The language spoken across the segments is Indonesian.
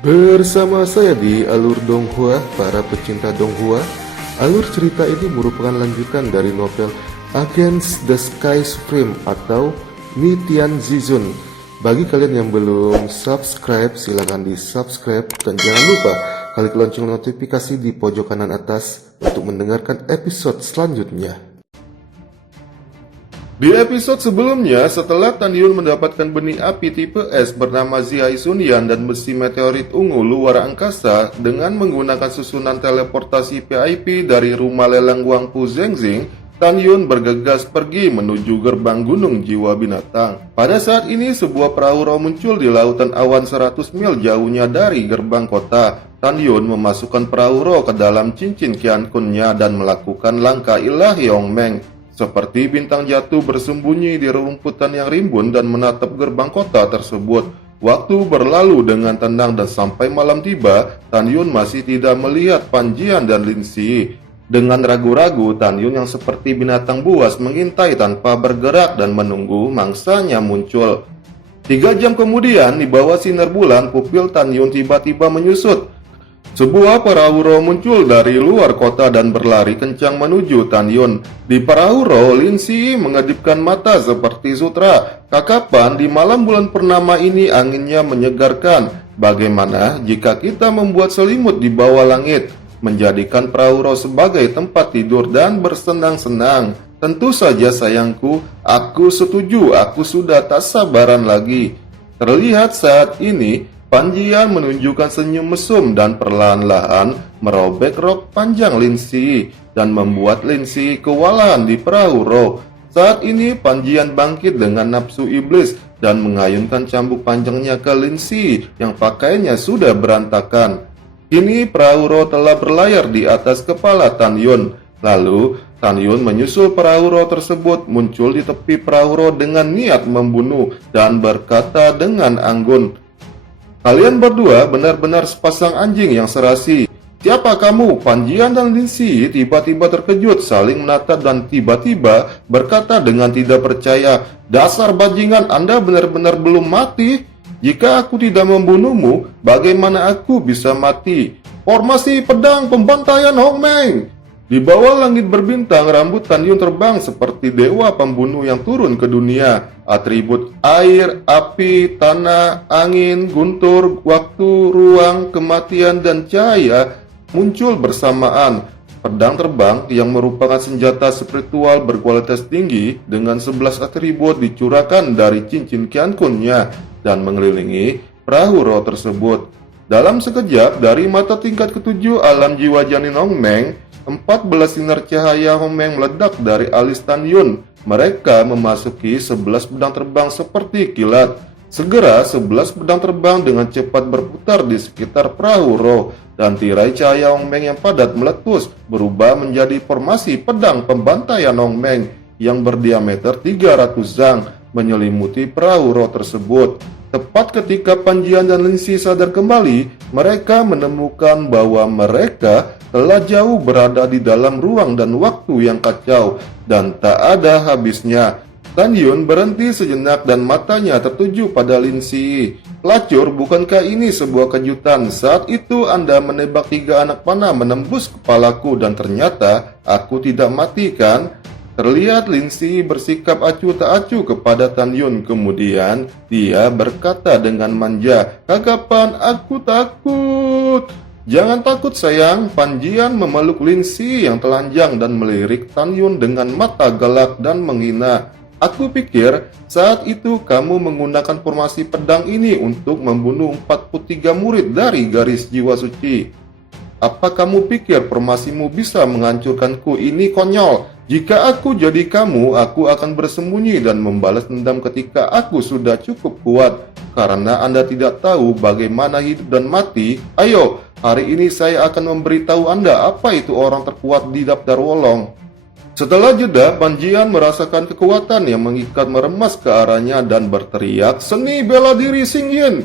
Bersama saya di Alur Donghua, para pecinta Donghua. Alur cerita ini merupakan lanjutan dari novel Against the Sky Supreme atau Nitian Zizun. Bagi kalian yang belum subscribe, silakan di subscribe dan jangan lupa klik lonceng notifikasi di pojok kanan atas untuk mendengarkan episode selanjutnya. Di episode sebelumnya, setelah Tan Yun mendapatkan benih api tipe S bernama Zihai Sunyan dan besi meteorit ungu luar angkasa dengan menggunakan susunan teleportasi PIP dari rumah lelang Wangpu Zengzing, Tan Yun bergegas pergi menuju gerbang gunung jiwa binatang. Pada saat ini, sebuah perahu roh muncul di lautan awan 100 mil jauhnya dari gerbang kota. Tan Yun memasukkan perahu roh ke dalam cincin Qian Kunnya dan melakukan langkah ilahi Yong Meng. Seperti bintang jatuh bersembunyi di rumputan yang rimbun dan menatap gerbang kota tersebut. Waktu berlalu dengan tenang dan sampai malam tiba, Tan Yun masih tidak melihat Pan Jian dan Lin Si. Dengan ragu-ragu, Tan Yun yang seperti binatang buas mengintai tanpa bergerak dan menunggu mangsanya muncul. 3 jam kemudian, di bawah sinar bulan, pupil Tan Yun tiba-tiba menyusut. Sebuah perahu roh muncul dari luar kota dan berlari kencang menuju Tan Yun. Di perahu roh, Lin Si mengedipkan mata seperti sutra. Kakapan di malam bulan purnama ini anginnya menyegarkan. Bagaimana jika kita membuat selimut di bawah langit, menjadikan perahu roh sebagai tempat tidur dan bersenang-senang? Tentu saja sayangku, aku setuju, aku sudah tak sabaran lagi. Terlihat saat ini, Pan Jian menunjukkan senyum mesum dan perlahan-lahan merobek rok panjang Lin Si dan membuat Lin Si kewalahan di perahu roh. Saat ini Pan Jian bangkit dengan nafsu iblis dan mengayunkan cambuk panjangnya ke Lin Si yang pakaiannya sudah berantakan. Kini perahu roh telah berlayar di atas kepala Tan Yun. Lalu Tan Yun menyusul perahu roh tersebut muncul di tepi perahu roh dengan niat membunuh dan berkata dengan anggun, "Kalian berdua benar-benar sepasang anjing yang serasi. Siapa kamu?" Pan Jian dan Lin Si tiba-tiba terkejut, saling menatap dan tiba-tiba berkata dengan tidak percaya, "Dasar bajingan, Anda benar-benar belum mati? Jika aku tidak membunuhmu, bagaimana aku bisa mati?" Formasi pedang pembantaian Hong Meng. Di bawah langit berbintang, rambut Tan Yun terbang seperti dewa pembunuh yang turun ke dunia. Atribut air, api, tanah, angin, guntur, waktu, ruang, kematian, dan cahaya muncul bersamaan. Pedang terbang yang merupakan senjata spiritual berkualitas tinggi dengan 11 atribut dicurahkan dari cincin Qian Kunnya dan mengelilingi perahu roh tersebut. Dalam sekejap, dari mata tingkat ketujuh alam jiwa janin Hong Meng, 14 sinar cahaya Hong Meng meledak dari alis Tan Yun. Mereka memasuki 11 pedang terbang seperti kilat. Segera 11 pedang terbang dengan cepat berputar di sekitar perahu roh dan tirai cahaya Hong Meng yang padat meletus berubah menjadi formasi pedang pembantaian Hong Meng yang berdiameter 300 zang menyelimuti perahu roh tersebut. Tepat ketika Pan Jian dan Lin Si sadar kembali, mereka menemukan bahwa mereka telah jauh berada di dalam ruang dan waktu yang kacau dan tak ada habisnya. Tan Yun berhenti sejenak dan matanya tertuju pada Lin Si. "Pelacur, bukankah ini sebuah kejutan? Saat itu Anda menembak 3 anak panah menembus kepalaku dan ternyata aku tidak mati, kan?" Terlihat Lin Si bersikap acuh tak acuh kepada Tan Yun. Kemudian dia berkata dengan manja, "Kakapan, aku takut." "Jangan takut sayang." Pan Jian memeluk Lin Si yang telanjang dan melirik Tan Yun dengan mata galak dan menghina. "Aku pikir saat itu kamu menggunakan formasi pedang ini untuk membunuh 43 murid dari garis jiwa suci. Apa kamu pikir formasimu bisa menghancurkanku? Ini konyol. Jika aku jadi kamu, aku akan bersembunyi dan membalas dendam ketika aku sudah cukup kuat. Karena Anda tidak tahu bagaimana hidup dan mati, ayo, hari ini saya akan memberitahu Anda apa itu orang terkuat di daftar Wolong." Setelah jeda, Pan Jian merasakan kekuatan yang mengikat meremas ke arahnya dan berteriak, "Seni bela diri Xing Yin!"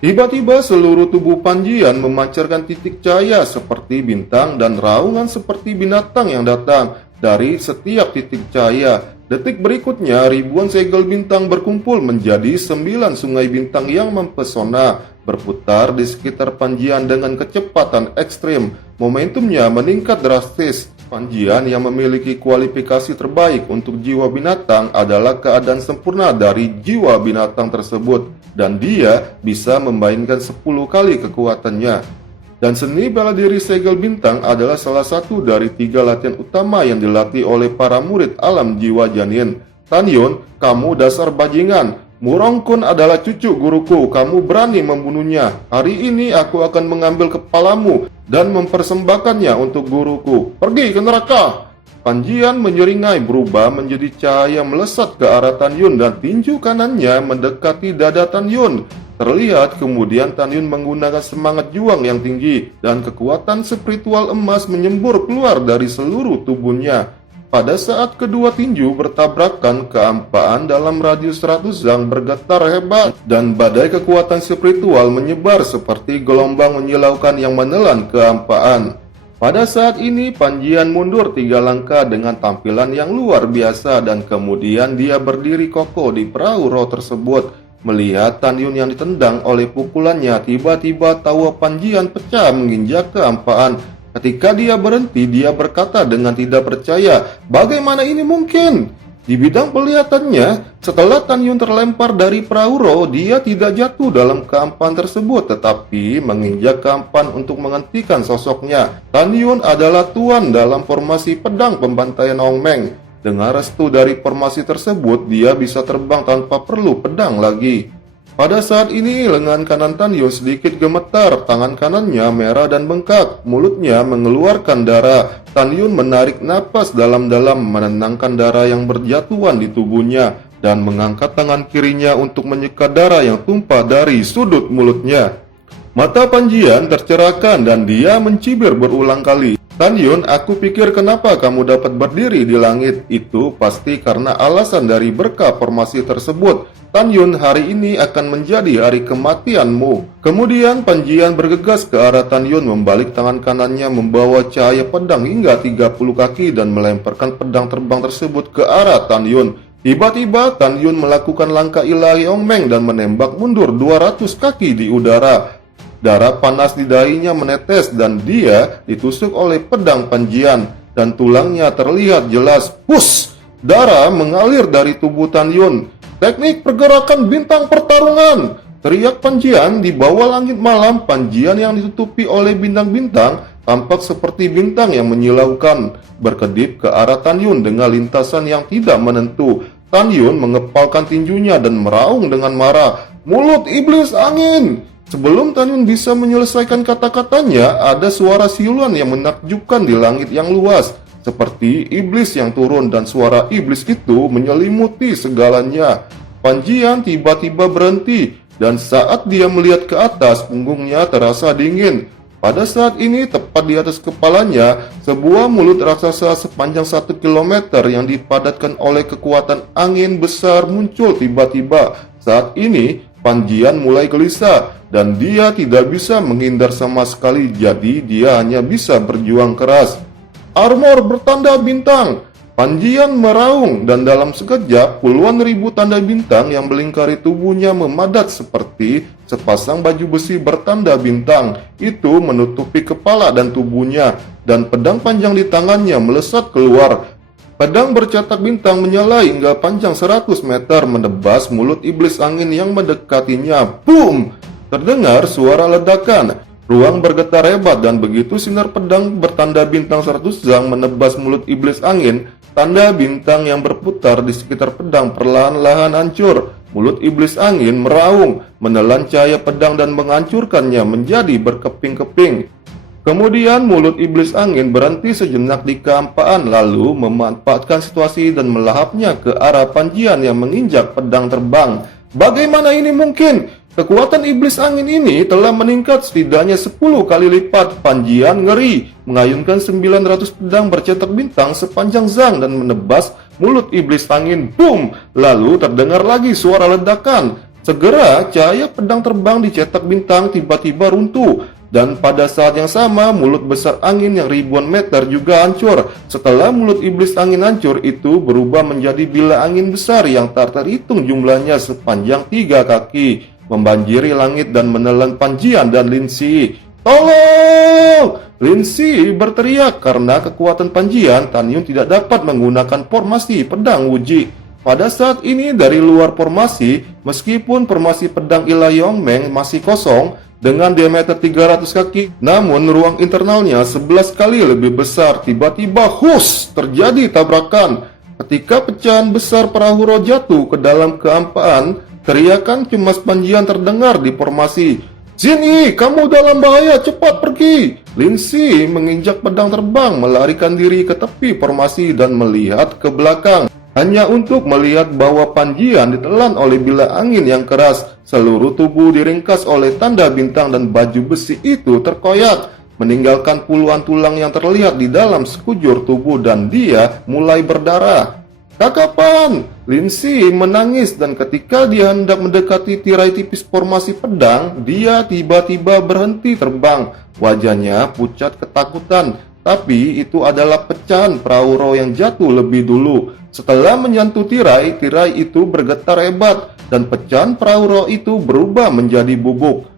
Tiba-tiba seluruh tubuh Pan Jian memancarkan titik cahaya seperti bintang dan raungan seperti binatang yang datang dari setiap titik cahaya. Detik berikutnya, ribuan segel bintang berkumpul menjadi 9 sungai bintang yang mempesona. berputar di sekitar Panjian dengan kecepatan ekstrim. Momentumnya meningkat drastis. Panjian yang memiliki kualifikasi terbaik untuk jiwa binatang adalah keadaan sempurna dari jiwa binatang tersebut, dan dia bisa memainkan 10 kali kekuatannya. Dan seni bela diri segel bintang adalah salah satu dari 3 latihan utama yang dilatih oleh para murid alam jiwa janin. Tan Yun, kamu dasar bajingan. Murong Kun adalah cucu guruku, kamu berani membunuhnya. Hari ini aku akan mengambil kepalamu dan mempersembahkannya untuk guruku. Pergi ke neraka. Panjian menyeringai berubah menjadi cahaya melesat ke arah Tan Yun dan tinju kanannya mendekati dada Tan Yun. Terlihat kemudian Tan Yun menggunakan semangat juang yang tinggi dan kekuatan spiritual emas menyembur keluar dari seluruh tubuhnya. Pada saat kedua tinju bertabrakan, keampaan dalam radius 100 zang bergetar hebat dan badai kekuatan spiritual menyebar seperti gelombang menyilaukan yang menelan keampaan. Pada saat ini Panjian mundur 3 langkah dengan tampilan yang luar biasa dan kemudian dia berdiri kokoh di perahu roh tersebut. Melihat Tan Yun yang ditendang oleh pukulannya, tiba-tiba tawa Panjian pecah menginjak keampaan. Ketika dia berhenti, dia berkata dengan tidak percaya, "Bagaimana ini mungkin?" Di bidang penglihatannya, setelah Tan Yun terlempar dari perahu roh, dia tidak jatuh dalam keampan tersebut, tetapi menginjak keampan untuk menghentikan sosoknya. Tan Yun adalah tuan dalam formasi pedang pembantaian Ong Meng. Dengan restu dari formasi tersebut, dia bisa terbang tanpa perlu pedang lagi. Pada saat ini, lengan kanan Tan Yun sedikit gemetar, tangan kanannya merah dan bengkak, mulutnya mengeluarkan darah. Tan Yun menarik napas dalam-dalam menenangkan darah yang berjatuhan di tubuhnya, dan mengangkat tangan kirinya untuk menyekat darah yang tumpah dari sudut mulutnya. Mata Panjian tercerahkan dan dia mencibir berulang kali. "Tan Yun, aku pikir kenapa kamu dapat berdiri di langit? Itu pasti karena alasan dari berkah formasi tersebut. Tan Yun, hari ini akan menjadi hari kematianmu." Kemudian Panjian bergegas ke arah Tan Yun, membalik tangan kanannya membawa cahaya pedang hingga 30 kaki dan melemparkan pedang terbang tersebut ke arah Tan Yun. Tiba-tiba Tan Yun melakukan langkah ilahi Ong Meng dan menembak mundur 200 kaki di udara. Darah panas di dahinya menetes dan dia ditusuk oleh pedang Panjian dan tulangnya terlihat jelas. Push! Darah mengalir dari tubuh Tan Yun. "Teknik pergerakan bintang pertarungan!" teriak Panjian. Di bawah langit malam, Panjian yang ditutupi oleh bintang-bintang tampak seperti bintang yang menyilaukan, berkedip ke arah Tan Yun dengan lintasan yang tidak menentu. Tan Yun mengepalkan tinjunya dan meraung dengan marah, "Mulut iblis angin!" Sebelum Tan Yun bisa menyelesaikan kata-katanya, ada suara siulan yang menakjubkan di langit yang luas, seperti iblis yang turun, dan suara iblis itu menyelimuti segalanya. Panjian tiba-tiba berhenti, dan saat dia melihat ke atas, punggungnya terasa dingin. Pada saat ini, tepat di atas kepalanya, sebuah mulut raksasa sepanjang 1 kilometer yang dipadatkan oleh kekuatan angin besar muncul tiba-tiba. Saat ini, Panjian mulai gelisah, dan dia tidak bisa menghindar sama sekali, jadi dia hanya bisa berjuang keras. "Armor bertanda bintang!" Panjian meraung, dan dalam sekejap puluhan ribu tanda bintang yang melingkari tubuhnya memadat seperti sepasang baju besi bertanda bintang. Itu menutupi kepala dan tubuhnya, dan pedang panjang di tangannya melesat keluar. Pedang bercetak bintang menyala hingga panjang 100 meter menebas mulut iblis angin yang mendekatinya. Boom! Terdengar suara ledakan. Ruang bergetar hebat dan begitu sinar pedang bertanda bintang 100 zang menebas mulut iblis angin, tanda bintang yang berputar di sekitar pedang perlahan-lahan hancur. Mulut iblis angin meraung, menelan cahaya pedang dan menghancurkannya menjadi berkeping-keping. Kemudian mulut iblis angin berhenti sejenak di kehampaan, lalu memanfaatkan situasi dan melahapnya ke arah Panjian yang menginjak pedang terbang. Bagaimana ini mungkin? Kekuatan iblis angin ini telah meningkat setidaknya 10 kali lipat. Panjian ngeri, mengayunkan 900 pedang bercetak bintang sepanjang zang dan menebas mulut iblis angin. Boom! Lalu terdengar lagi suara ledakan. Segera cahaya pedang terbang dicetak bintang tiba-tiba runtuh. Dan pada saat yang sama, mulut besar angin yang ribuan meter juga hancur. Setelah mulut iblis angin hancur, itu berubah menjadi bila angin besar yang tak terhitung jumlahnya sepanjang 3 kaki. membanjiri langit dan menelan Pan Jian dan Lin Si. Tolong! Lin Si berteriak karena kekuatan Pan Jian, Tan Yun tidak dapat menggunakan formasi pedang Wuji. Pada saat ini dari luar formasi, meskipun formasi pedang Ilahi Hong Meng masih kosong dengan diameter 300 kaki, namun ruang internalnya 11 kali lebih besar. Tiba-tiba terjadi tabrakan. Ketika pecahan besar perahu roh jatuh ke dalam kehampaan, teriakan cemas Pan Jian terdengar di formasi. "Sini, kamu dalam bahaya, cepat pergi!" Lin Si menginjak pedang terbang, melarikan diri ke tepi formasi dan melihat ke belakang, hanya untuk melihat bahwa Pan Jian ditelan oleh bilah angin yang keras. Seluruh tubuh diringkas oleh tanda bintang dan baju besi itu terkoyak, meninggalkan puluhan tulang yang terlihat di dalam sekujur tubuh, dan dia mulai berdarah. "Kakak Pan!" Lin Si menangis, dan ketika dia hendak mendekati tirai tipis formasi pedang, dia tiba-tiba berhenti terbang. Wajahnya pucat ketakutan, tapi itu adalah pecahan perahu roh yang jatuh lebih dulu. Setelah menyentuh tirai, tirai itu bergetar hebat, dan pecahan perahu roh itu berubah menjadi bubuk.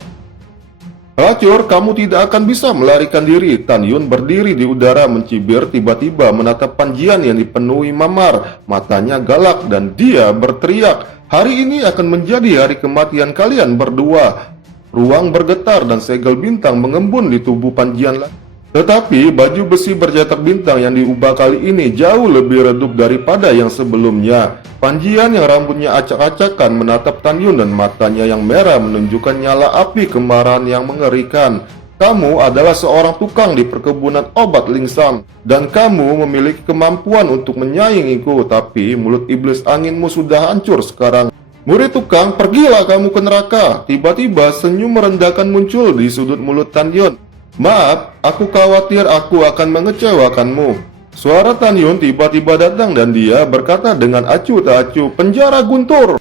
"Pelacur, kamu tidak akan bisa melarikan diri." Tan Yun berdiri di udara mencibir, tiba-tiba menatap Pan Jian yang dipenuhi mamar. Matanya galak dan dia berteriak, "Hari ini akan menjadi hari kematian kalian berdua." Ruang bergetar dan segel bintang mengembun di tubuh Pan Jian. Tetapi baju besi bercetak bintang yang diubah kali ini jauh lebih redup daripada yang sebelumnya. Pan Jian yang rambutnya acak-acakan menatap Tan Yun dan matanya yang merah menunjukkan nyala api kemarahan yang mengerikan. "Kamu adalah seorang tukang di perkebunan obat Lingsang, dan kamu memiliki kemampuan untuk menyaingiku, tapi mulut iblis anginmu sudah hancur sekarang. Murid tukang, pergilah kamu ke neraka." Tiba-tiba senyum merendahkan muncul di sudut mulut Tan Yun. "Maaf, aku khawatir aku akan mengecewakanmu." Suara Tan Yun tiba-tiba datang dan dia berkata dengan acuh tak acuh, "Penjara guntur!"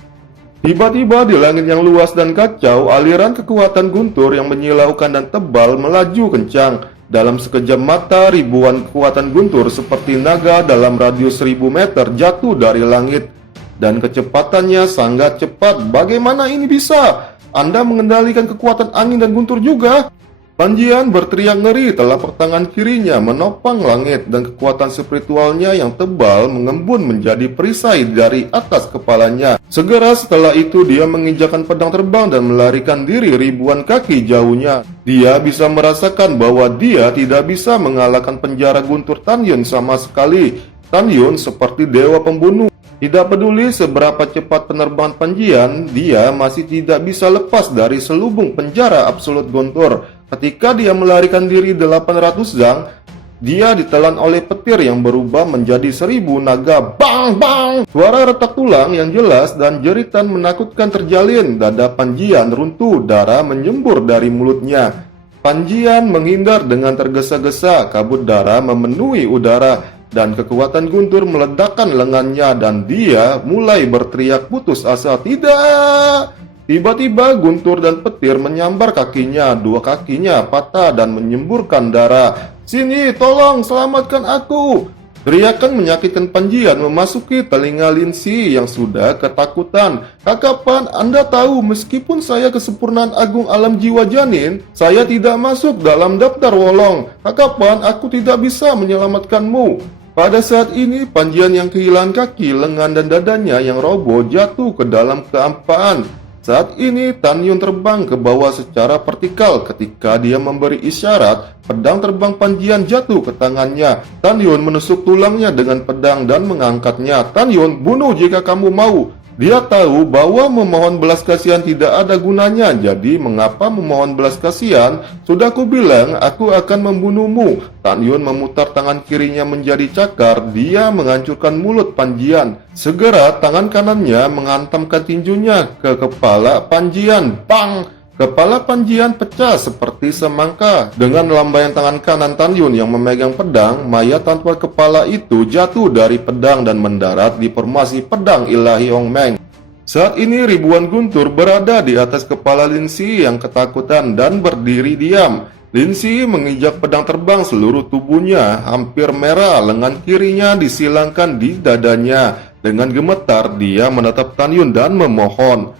Tiba-tiba di langit yang luas dan kacau, aliran kekuatan guntur yang menyilaukan dan tebal melaju kencang. Dalam sekejap mata, ribuan kekuatan guntur seperti naga dalam radius 1000 meter jatuh dari langit. Dan kecepatannya sangat cepat. "Bagaimana ini bisa? Anda mengendalikan kekuatan angin dan guntur juga?" Pan Jian berteriak ngeri, telapak tangan kirinya menopang langit dan kekuatan spiritualnya yang tebal mengembun menjadi perisai dari atas kepalanya. Segera setelah itu dia menginjakkan pedang terbang dan melarikan diri ribuan kaki jauhnya. Dia bisa merasakan bahwa dia tidak bisa mengalahkan penjara guntur Tan Yun sama sekali. Tan Yun seperti dewa pembunuh. Tidak peduli seberapa cepat penerbangan Pan Jian, dia masih tidak bisa lepas dari selubung penjara absolut guntur. Ketika dia melarikan diri 800 zang, dia ditelan oleh petir yang berubah menjadi 1000 naga. Bang! Bang! Suara retak tulang yang jelas dan jeritan menakutkan terjalin. Dada Pan Jian runtuh, darah menyembur dari mulutnya. Pan Jian menghindar dengan tergesa-gesa, kabut darah memenuhi udara, dan kekuatan guntur meledakkan lengannya dan dia mulai berteriak putus asa, "Tidak!" Tiba-tiba guntur dan petir menyambar kakinya, dua kakinya patah dan menyemburkan darah. "Sini, tolong selamatkan aku!" Teriakan menyakitkan Pan Jian memasuki telinga Lin Si yang sudah ketakutan. "Kakak Pan, Anda tahu meskipun saya kesempurnaan agung alam jiwa janin, saya tidak masuk dalam daftar wolong. Kakak Pan, aku tidak bisa menyelamatkanmu." Pada saat ini, Pan Jian yang kehilangan kaki, lengan dan dadanya yang roboh jatuh ke dalam kehampaan. Saat ini Tan Yun terbang ke bawah secara vertikal. Ketika dia memberi isyarat, pedang terbang Pan Jian jatuh ke tangannya. Tan Yun menusuk tulangnya dengan pedang dan mengangkatnya. "Tan Yun, bunuh jika kamu mau." Dia tahu bahwa memohon belas kasihan tidak ada gunanya. Jadi mengapa memohon belas kasihan? "Sudah kubilang aku akan membunuhmu." Tan Yun memutar tangan kirinya menjadi cakar. Dia menghancurkan mulut Pan Jian. Segera tangan kanannya menghantamkan tinjunya ke kepala Pan Jian. Bang! Kepala Pan Jian pecah seperti semangka. Dengan lambaian tangan kanan Tan Yun yang memegang pedang, mayat tanpa kepala itu jatuh dari pedang dan mendarat di formasi pedang Ilahi Hong Meng. Saat ini ribuan guntur berada di atas kepala Lin Si yang ketakutan dan berdiri diam. Lin Si menginjak pedang terbang seluruh tubuhnya, hampir merah, lengan kirinya disilangkan di dadanya. Dengan gemetar dia menatap Tan Yun dan memohon,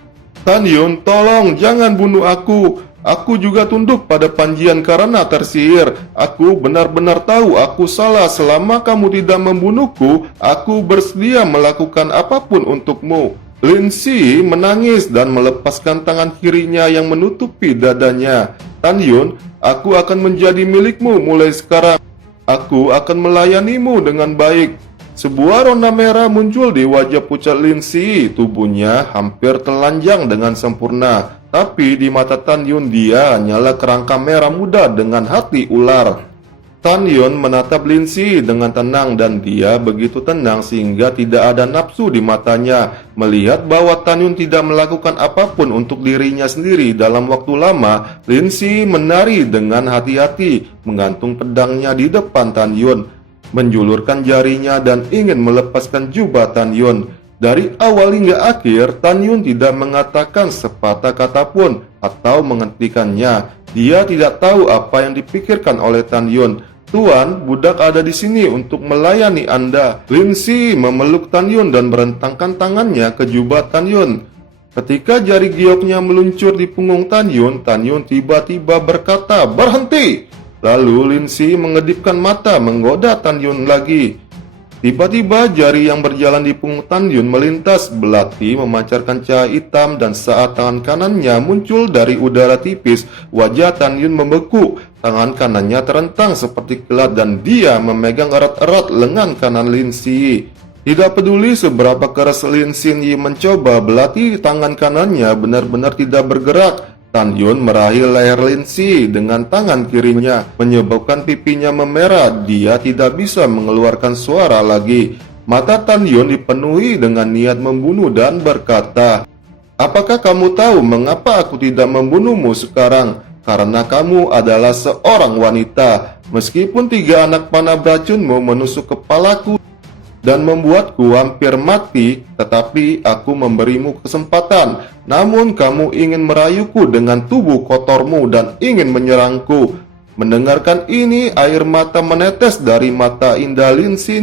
Tan Yun, tolong jangan bunuh aku. Aku juga tunduk pada Panjian karena tersihir. Aku benar-benar tahu aku salah. Selama kamu tidak membunuhku, aku bersedia melakukan apapun untukmu. Lin Si menangis dan melepaskan tangan kirinya yang menutupi dadanya. Tan Yun, aku akan menjadi milikmu mulai sekarang. Aku akan melayanimu dengan baik. Sebuah ronda merah muncul di wajah pucat Lin Si. Tubuhnya hampir telanjang dengan sempurna. Tapi di mata Tan Yun dia hanyalah kerangka merah muda dengan hati ular. Tan Yun menatap Lin Si dengan tenang dan dia begitu tenang sehingga tidak ada nafsu di matanya. Melihat bahwa Tan Yun tidak melakukan apapun untuk dirinya sendiri dalam waktu lama, Lin Si menari dengan hati-hati, menggantung pedangnya di depan Tan Yun, menjulurkan jarinya dan ingin melepaskan jubah Tan Yun. Dari awal hingga akhir, Tan Yun tidak mengatakan sepatah kata pun atau menghentikannya. Dia tidak tahu apa yang dipikirkan oleh Tan Yun. Tuan, budak ada di sini untuk melayani Anda. Lin Si memeluk Tan Yun dan merentangkan tangannya ke jubah Tan Yun. Ketika jari gioknya meluncur di punggung Tan Yun tiba-tiba berkata, "Berhenti!" Lalu Lin Si mengedipkan mata menggoda Tan Yun lagi. Tiba-tiba jari yang berjalan di punggung Tan Yun melintas belati memancarkan cahaya hitam dan saat tangan kanannya muncul dari udara tipis, wajah Tan Yun membeku. Tangan kanannya terentang seperti kilat dan dia memegang erat-erat lengan kanan Lin Si. Tidak peduli seberapa keras Lin Si mencoba, belati tangan kanannya benar-benar tidak bergerak. Tan Yun meraih leher Lin Si dengan tangan kirinya, menyebabkan pipinya memerah. Dia tidak bisa mengeluarkan suara lagi. Mata Tan Yun dipenuhi dengan niat membunuh dan berkata, "Apakah kamu tahu mengapa aku tidak membunuhmu sekarang? Karena kamu adalah seorang wanita. Meskipun 3 anak panah beracunmu menusuk kepalaku dan membuatku hampir mati, tetapi aku memberimu kesempatan. Namun kamu ingin merayuku dengan tubuh kotormu dan ingin menyerangku." Mendengarkan ini, air mata menetes dari mata indah Lin Si.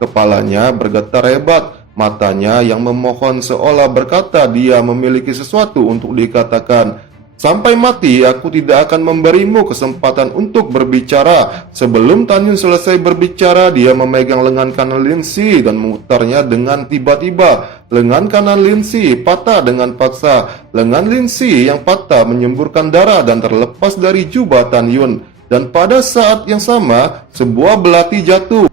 Kepalanya bergetar hebat. Matanya yang memohon seolah berkata dia memiliki sesuatu untuk dikatakan. "Sampai mati aku tidak akan memberimu kesempatan untuk berbicara." Sebelum Tan Yun selesai berbicara, dia memegang lengan kanan Lin Si dan memutarnya dengan tiba-tiba. Lengan kanan Lin Si patah dengan paksa. Lengan Lin Si yang patah menyemburkan darah dan terlepas dari jubah Tan Yun. Dan pada saat yang sama, sebuah belati jatuh.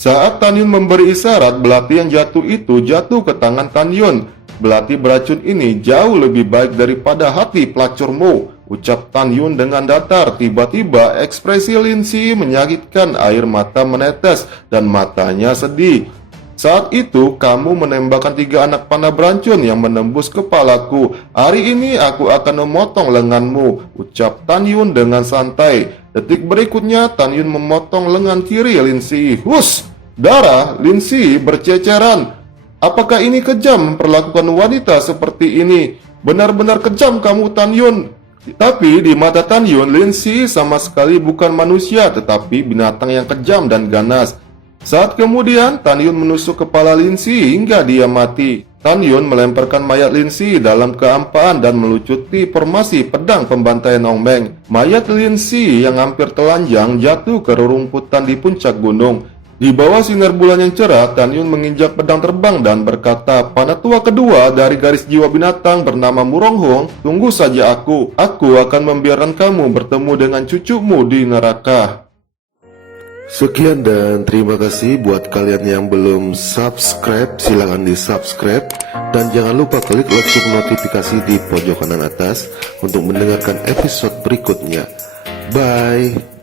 Saat Tan Yun memberi isyarat, belati yang jatuh itu jatuh ke tangan Tan Yun. "Belati beracun ini jauh lebih baik daripada hati pelacurmu," ucap Tan Yun dengan datar. Tiba-tiba ekspresi Lin Si menyakitkan, air mata menetes dan matanya sedih. "Saat itu kamu menembakkan 3 anak panah beracun yang menembus kepalaku. Hari ini aku akan memotong lenganmu," ucap Tan Yun dengan santai. Detik berikutnya Tan Yun memotong lengan kiri Lin Si. Hus! Darah Lin Si berceceran. "Apakah ini kejam memperlakukan wanita seperti ini? Benar-benar kejam kamu, Tan Yun." Tapi di mata Tan Yun, Lin Si sama sekali bukan manusia, tetapi binatang yang kejam dan ganas. Saat kemudian, Tan Yun menusuk kepala Lin Si hingga dia mati. Tan Yun melemparkan mayat Lin Si dalam kehampaan dan melucuti formasi pedang pembantaian Ong Beng. Mayat Lin Si yang hampir telanjang jatuh ke rerumputan di puncak gunung. Di bawah sinar bulan yang cerah, Tan Yun menginjak pedang terbang dan berkata, "Panatua kedua dari garis jiwa binatang bernama Murong Hong, tunggu saja aku. Aku akan membiarkan kamu bertemu dengan cucumu di neraka." Sekian dan terima kasih buat kalian yang belum subscribe, silahkan di subscribe. Dan jangan lupa klik lonceng notifikasi di pojok kanan atas untuk mendengarkan episode berikutnya. Bye.